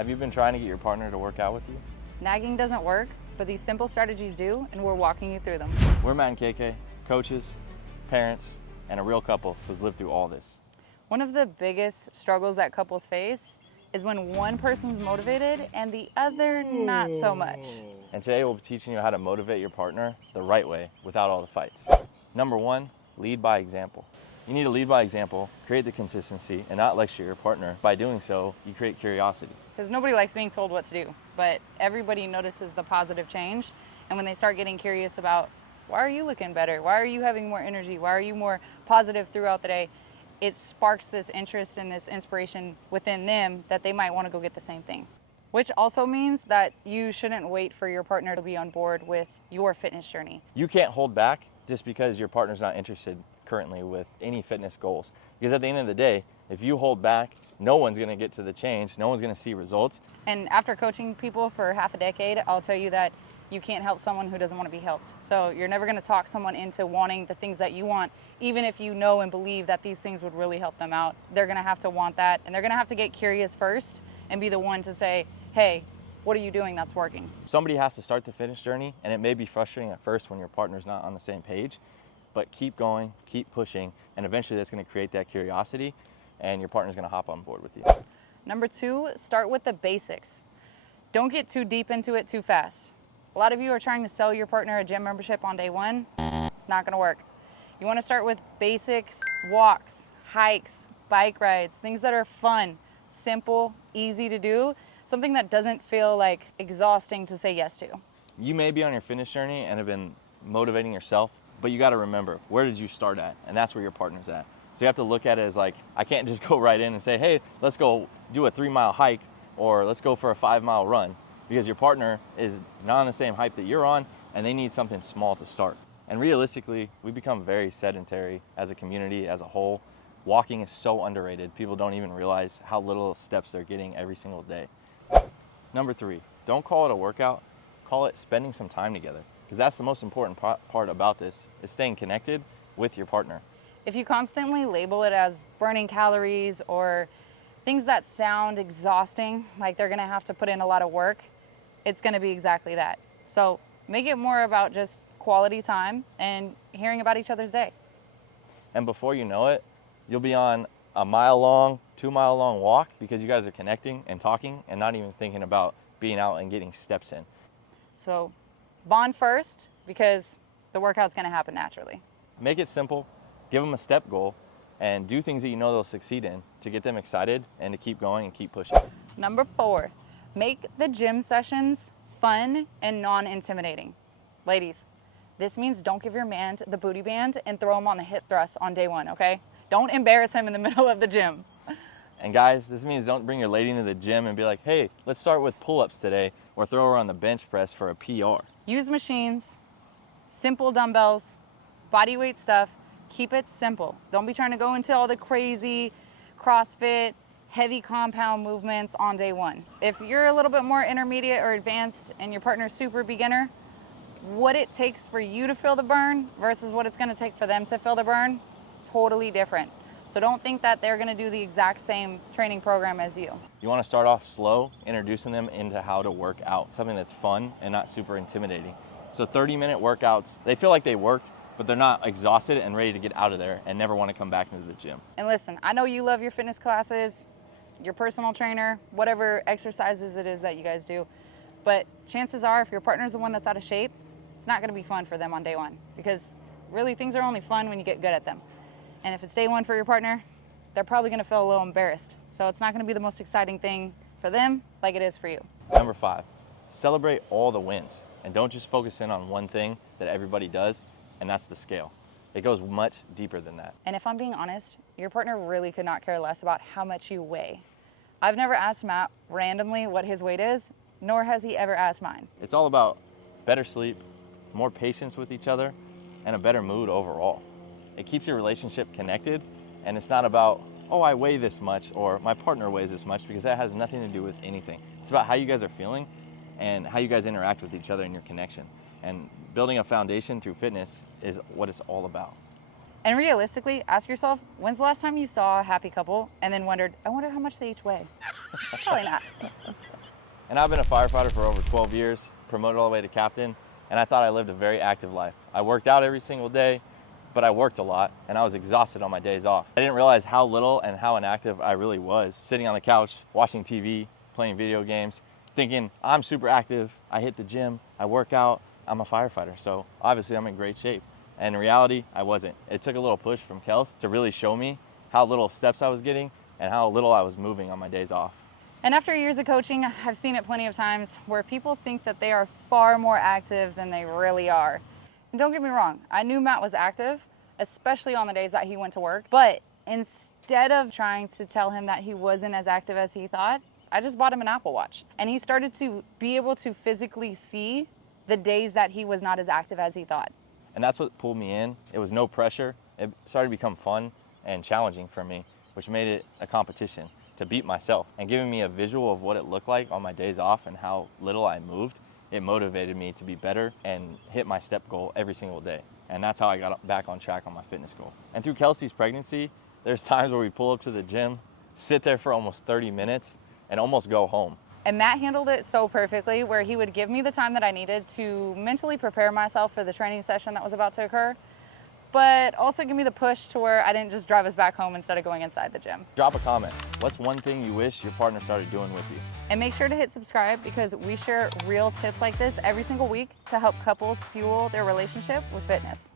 Have you been trying to get your partner to work out with you? Nagging doesn't work, but these simple strategies do, and we're walking you through them. We're Matt and KK, coaches, parents, and a real couple who's lived through all this. One of the biggest struggles that couples face is when one person's motivated and the other not so much. And today we'll be teaching you how to motivate your partner the right way without all the fights. Number one, lead by example. You need to lead by example, create the consistency, and not lecture your partner. By doing so, you create curiosity. Because nobody likes being told what to do, but everybody notices the positive change. And when they start getting curious about, why are you looking better? Why are you having more energy? Why are you more positive throughout the day? It sparks this interest and this inspiration within them that they might want to go get the same thing. Which also means that you shouldn't wait for your partner to be on board with your fitness journey. You can't hold back just because your partner's not interested currently with any fitness goals. Because at the end of the day, if you hold back, no one's gonna get to the change, no one's gonna see results. And after coaching people for half a decade, I'll tell you that you can't help someone who doesn't want to be helped. So you're never gonna talk someone into wanting the things that you want, even if you know and believe that these things would really help them out. They're gonna have to want that, and they're gonna have to get curious first and be the one to say, hey, what are you doing that's working? Somebody has to start the fitness journey, and it may be frustrating at first when your partner's not on the same page, but keep going, keep pushing, and eventually that's gonna create that curiosity, and your partner's gonna hop on board with you. Number two, start with the basics. Don't get too deep into it too fast. A lot of you are trying to sell your partner a gym membership on day one. It's not gonna work. You wanna start with basics, walks, hikes, bike rides, things that are fun, simple, easy to do, something that doesn't feel like exhausting to say yes to. You may be on your fitness journey and have been motivating yourself, but you gotta remember, where did you start at? And that's where your partner's at. So you have to look at it as like, I can't just go right in and say, hey, let's go do a 3-mile hike, or let's go for a 5-mile run, because your partner is not on the same hype that you're on, and they need something small to start. And realistically, we become very sedentary as a community, as a whole. Walking is so underrated. People don't even realize how little steps they're getting every single day. Number three, don't call it a workout, call it spending some time together. Because that's the most important part about this, is staying connected with your partner. If you constantly label it as burning calories or things that sound exhausting, like they're gonna have to put in a lot of work, it's gonna be exactly that. So make it more about just quality time and hearing about each other's day. And before you know it, you'll be on a 1-mile-long, 2-mile-long walk because you guys are connecting and talking and not even thinking about being out and getting steps in. So bond first, because the workout's gonna happen naturally. Make it simple, give them a step goal, and do things that you know they'll succeed in to get them excited and to keep going and keep pushing. Number four, make the gym sessions fun and non-intimidating. Ladies, this means don't give your man the booty band and throw him on the hip thrust on day one, okay? Don't embarrass him in the middle of the gym. And guys, this means don't bring your lady into the gym and be like, hey, let's start with pull-ups today, or throw her on the bench press for a PR. Use machines, simple dumbbells, body weight stuff. Keep it simple. Don't be trying to go into all the crazy CrossFit, heavy compound movements on day one. If you're a little bit more intermediate or advanced and your partner's super beginner, what it takes for you to feel the burn versus what it's gonna take for them to feel the burn, totally different. So don't think that they're gonna do the exact same training program as you. You wanna start off slow, introducing them into how to work out, something that's fun and not super intimidating. So 30-minute workouts, they feel like they worked, but they're not exhausted and ready to get out of there and never wanna come back into the gym. And listen, I know you love your fitness classes, your personal trainer, whatever exercises it is that you guys do, but chances are if your partner's the one that's out of shape, it's not gonna be fun for them on day one, because really things are only fun when you get good at them. And if it's day one for your partner, they're probably gonna feel a little embarrassed. So it's not gonna be the most exciting thing for them like it is for you. Number five, celebrate all the wins and don't just focus in on one thing that everybody does, and that's the scale. It goes much deeper than that. And if I'm being honest, your partner really could not care less about how much you weigh. I've never asked Matt randomly what his weight is, nor has he ever asked mine. It's all about better sleep, more patience with each other, and a better mood overall. It keeps your relationship connected, and it's not about, oh, I weigh this much, or my partner weighs this much, because that has nothing to do with anything. It's about how you guys are feeling and how you guys interact with each other in your connection. And building a foundation through fitness is what it's all about. And realistically, ask yourself, when's the last time you saw a happy couple and then wondered, I wonder how much they each weigh? Probably not. And I've been a firefighter for over 12 years, promoted all the way to captain, and I thought I lived a very active life. I worked out every single day, but I worked a lot, and I was exhausted on my days off. I didn't realize how little and how inactive I really was, sitting on the couch, watching TV, playing video games, thinking I'm super active, I hit the gym, I work out, I'm a firefighter, so obviously I'm in great shape. And in reality, I wasn't. It took a little push from Kels to really show me how little steps I was getting and how little I was moving on my days off. And after years of coaching, I've seen it plenty of times where people think that they are far more active than they really are. And don't get me wrong, I knew Matt was active, especially on the days that he went to work. But instead of trying to tell him that he wasn't as active as he thought, I just bought him an Apple Watch. And he started to be able to physically see the days that he was not as active as he thought. And that's what pulled me in. It was no pressure. It started to become fun and challenging for me, which made it a competition to beat myself. And giving me a visual of what it looked like on my days off and how little I moved, it motivated me to be better and hit my step goal every single day. And that's how I got back on track on my fitness goal. And through Kelsey's pregnancy, there's times where we pull up to the gym, sit there for almost 30 minutes, and almost go home. And Matt handled it so perfectly where he would give me the time that I needed to mentally prepare myself for the training session that was about to occur, but also give me the push to where I didn't just drive us back home instead of going inside the gym. Drop a comment. What's one thing you wish your partner started doing with you? And make sure to hit subscribe because we share real tips like this every single week to help couples fuel their relationship with fitness.